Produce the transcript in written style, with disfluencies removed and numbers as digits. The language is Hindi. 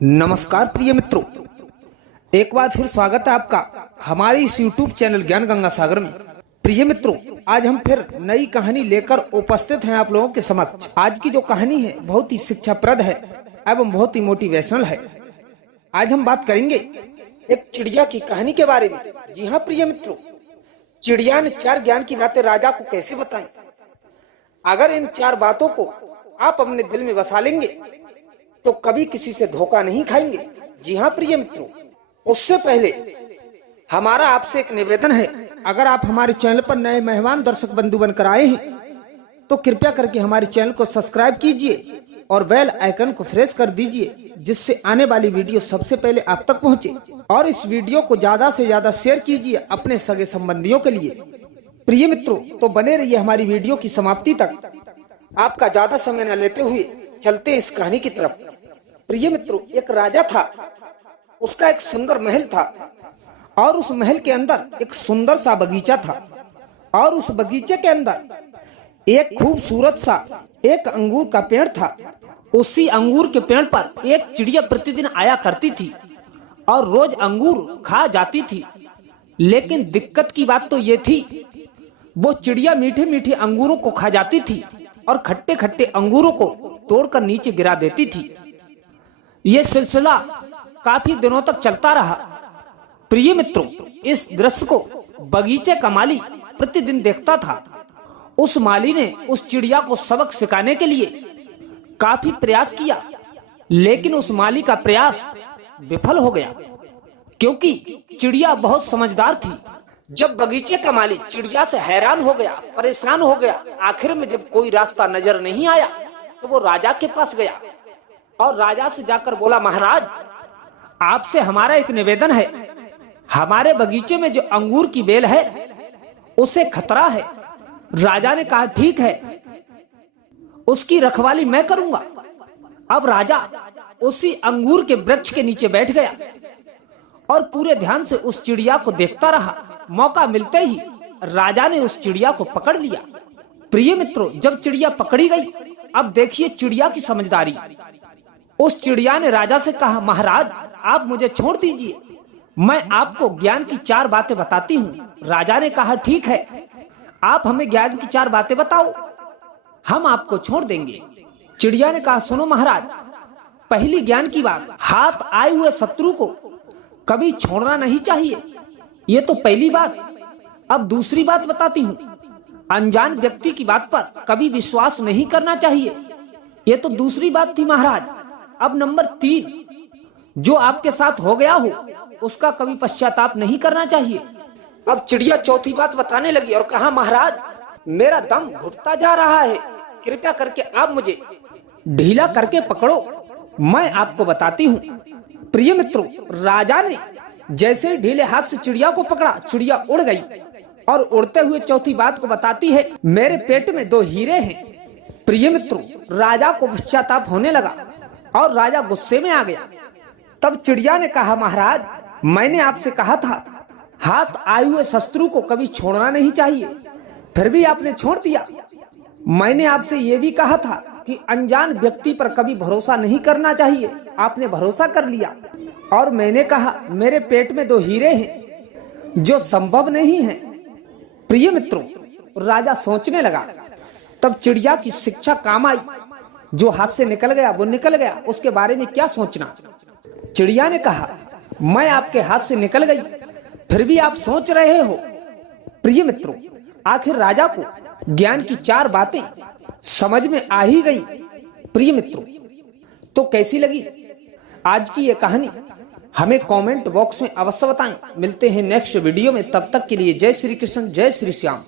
नमस्कार प्रिय मित्रों, एक बार फिर स्वागत है आपका हमारे इस YouTube चैनल ज्ञान गंगा सागर में। प्रिय मित्रों, आज हम फिर नई कहानी लेकर उपस्थित हैं आप लोगों के समक्ष। आज की जो कहानी है बहुत ही शिक्षाप्रद है एवं बहुत ही मोटिवेशनल है। आज हम बात करेंगे एक चिड़िया की कहानी के बारे में। जी हाँ प्रिय मित्रों, चिड़िया ने 4 ज्ञान की बातें राजा को कैसे बताई। अगर इन 4 बातों को आप अपने दिल में बसा लेंगे तो कभी किसी से धोखा नहीं खाएंगे। जी हाँ प्रिय मित्रों, उससे पहले हमारा आपसे एक निवेदन है, अगर आप हमारे चैनल पर नए मेहमान दर्शक बंधु बनकर आए हैं तो कृपया करके हमारे चैनल को सब्सक्राइब कीजिए और बेल आइकन को प्रेस कर दीजिए, जिससे आने वाली वीडियो सबसे पहले आप तक पहुंचे। और इस वीडियो को ज्यादा से ज्यादा शेयर कीजिए अपने सगे संबंधियों के लिए। प्रिय मित्रों, तो बने रहिए हमारी वीडियो की समाप्ति तक। आपका ज्यादा समय न लेते हुए चलते इस कहानी की तरफ। प्रिय मित्रों, एक राजा था, उसका एक सुंदर महल था और उस महल के अंदर एक सुंदर सा बगीचा था और उस बगीचे के अंदर एक खूबसूरत सा एक अंगूर का पेड़ था। उसी अंगूर के पेड़ पर एक चिड़िया प्रतिदिन आया करती थी और रोज अंगूर खा जाती थी। लेकिन दिक्कत की बात तो ये थी, वो चिड़िया मीठे मीठे अंगूरों को खा जाती थी और खट्टे खट्टे अंगूरों को तोड़कर नीचे गिरा देती थी। ये सिलसिला काफी दिनों तक चलता रहा। प्रिय मित्रों, इस दृश्य को बगीचे का माली प्रतिदिन देखता था। उस माली ने उस चिड़िया को सबक सिखाने के लिए काफी प्रयास किया, लेकिन उस माली का प्रयास विफल हो गया, क्योंकि चिड़िया बहुत समझदार थी। जब बगीचे का माली चिड़िया से हैरान हो गया, परेशान हो गया, आखिर में जब कोई रास्ता नजर नहीं आया तो वो राजा के पास गया और राजा से जाकर बोला, महाराज आपसे हमारा एक निवेदन है, हमारे बगीचे में जो अंगूर की बेल है उसे खतरा है। राजा ने कहा, ठीक है, उसकी रखवाली मैं करूंगा। अब राजा उसी अंगूर के वृक्ष के नीचे बैठ गया और पूरे ध्यान से उस चिड़िया को देखता रहा। मौका मिलते ही राजा ने उस चिड़िया को पकड़ लिया। प्रिय मित्रों, जब चिड़िया पकड़ी गई, अब देखिए चिड़िया की समझदारी। उस चिड़िया ने राजा से कहा, महाराज आप मुझे छोड़ दीजिए, मैं आपको ज्ञान की 4 बातें बताती हूँ। राजा ने कहा, ठीक है, आप हमें ज्ञान की 4 बातें बताओ, हम आपको छोड़ देंगे। चिड़िया ने कहा, सुनो महाराज, पहली ज्ञान की बात, हाथ आए हुए शत्रु को कभी छोड़ना नहीं चाहिए, ये तो पहली बात। अब दूसरी बात बताती हूँ, अनजान व्यक्ति की बात पर कभी विश्वास नहीं करना चाहिए, ये तो दूसरी बात थी महाराज। अब नंबर 3, जो आपके साथ हो गया हो उसका कभी पश्चाताप नहीं करना चाहिए। अब चिड़िया चौथी बात बताने लगी और कहा, महाराज मेरा दम घुटता जा रहा है, कृपया करके आप मुझे ढीला करके पकड़ो, मैं आपको बताती हूँ। प्रिय मित्रों, राजा ने जैसे ढीले हाथ से चिड़िया को पकड़ा, चिड़िया उड़ गई और उड़ते हुए चौथी बात को बताती है, मेरे पेट में 2 हीरे हैं। प्रिय मित्रों, राजा को पश्चाताप होने लगा और राजा गुस्से में आ गया। तब चिड़िया ने कहा, महाराज मैंने आपसे कहा था हाथ आए हुए शत्रु को कभी छोड़ना नहीं चाहिए, फिर भी आपने छोड़ दिया। मैंने आपसे ये भी कहा था कि अनजान व्यक्ति पर कभी भरोसा नहीं करना चाहिए, आपने भरोसा कर लिया। और मैंने कहा मेरे पेट में 2 हीरे हैं जो संभव नहीं है। प्रिय मित्रों, राजा सोचने लगा। तब चिड़िया की शिक्षा काम आई, जो हाथ से निकल गया वो निकल गया, उसके बारे में क्या सोचना। चिड़िया ने कहा, मैं आपके हाथ से निकल गई, फिर भी आप सोच रहे हो। प्रिय मित्रों, आखिर राजा को ज्ञान की 4 बातें समझ में आ ही गई। प्रिय मित्रों, तो कैसी लगी आज की ये कहानी, हमें कमेंट बॉक्स में अवश्य बताएं। मिलते हैं नेक्स्ट वीडियो में, तब तक के लिए जय श्री कृष्ण, जय श्री श्याम।